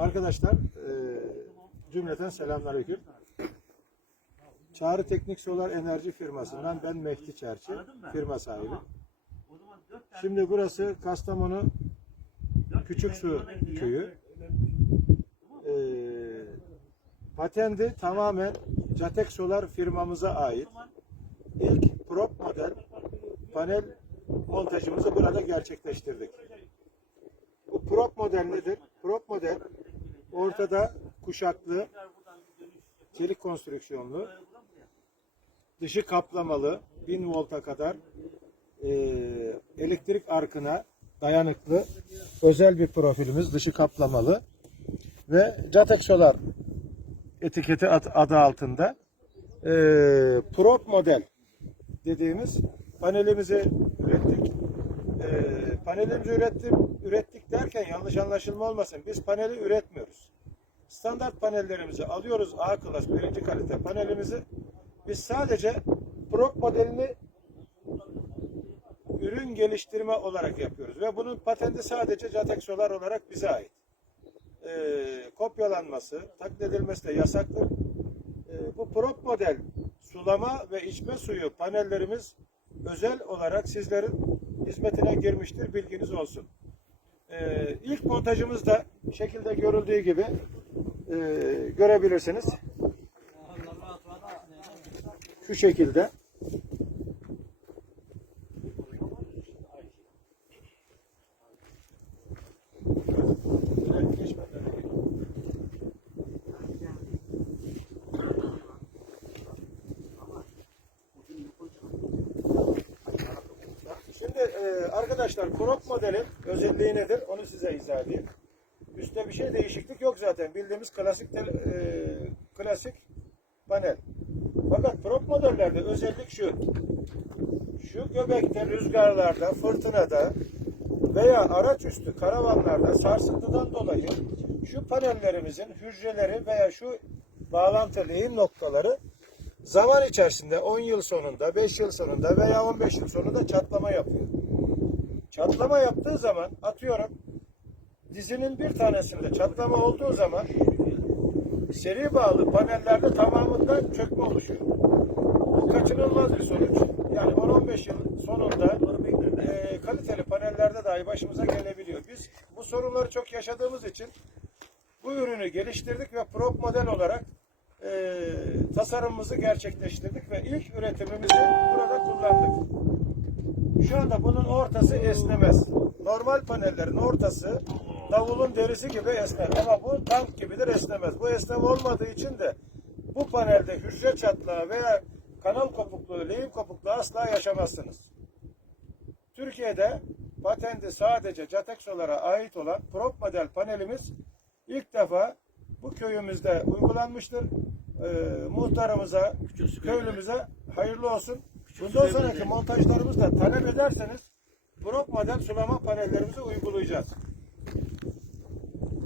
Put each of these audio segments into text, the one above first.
Arkadaşlar e, cümleten selamünaleyküm. Çağrı Teknik Solar Enerji firmasından ben Mehdi Çerçi, firma sahibi. Şimdi burası Kastamonu Küçüksu köyü. E, patendi tamamen Catek Solar firmamıza ait. İlk prop model panel montajımızı burada gerçekleştirdik. Bu prop model nedir? Prop model ortada kuşaklı, çelik konstrüksiyonlu, dışı kaplamalı, 1000 volta kadar e, elektrik arkına dayanıklı özel bir profilimiz, dışı kaplamalı ve Catek Solar etiketi ad- adı altında e, prop model dediğimiz panelimizi ürettik. Ee, panelimizi ürettim, ürettik derken yanlış anlaşılma olmasın. Biz paneli üretmiyoruz. Standart panellerimizi alıyoruz A klas birinci kalite panelimizi. Biz sadece prop modelini ürün geliştirme olarak yapıyoruz ve bunun patenti sadece Catek Solar olarak bize ait. Ee, kopyalanması, taklit edilmesi de yasaktır. Ee, bu prop model sulama ve içme suyu panellerimiz özel olarak sizlerin hizmetine girmiştir. Bilginiz olsun. Ee, ilk montajımız da şekilde görüldüğü gibi e, görebilirsiniz. Şu şekilde. Şimdi e, arkadaşlar crop modelin özelliği nedir? Onu size izah edeyim. Üstte bir şey değişiklik yok zaten. Bildiğimiz klasik e, klasik panel. Fakat crop modellerde özellik şu. Şu göbekte, rüzgarlarda, fırtınada veya araç üstü karavanlarda sarsıntıdan dolayı şu panellerimizin hücreleri veya şu bağlantı lehim noktaları zaman içerisinde 10 yıl sonunda, 5 yıl sonunda veya 15 yıl sonunda çatlama yapıyor. Çatlama yaptığı zaman atıyorum dizinin bir tanesinde çatlama olduğu zaman seri bağlı panellerde tamamından çökme oluşuyor. Bu kaçınılmaz bir sonuç. Yani 10-15 yıl sonunda e, kaliteli panellerde dahi başımıza gelebiliyor. Biz bu sorunları çok yaşadığımız için bu ürünü geliştirdik ve prop model olarak e, tasarımımızı gerçekleştirdik ve ilk üretimimizi burada kullandık. Şu anda bunun ortası esnemez. Normal panellerin ortası davulun derisi gibi esner ama bu tank gibidir esnemez. Bu esnem olmadığı için de bu panelde hücre çatlağı veya kanal kopukluğu, lehim kopukluğu asla yaşamazsınız. Türkiye'de patenti sadece Catek Solar'a ait olan prop model panelimiz ilk defa bu köyümüzde uygulanmıştır. Ee, muhtarımıza, köylümüze hayırlı olsun. Bundan sonraki montajlarımızda talep ederseniz model sulama panellerimizi uygulayacağız.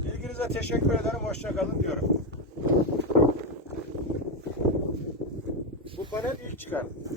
İlginize teşekkür ederim. Hoşça kalın diyorum. Bu panel ilk çıkan.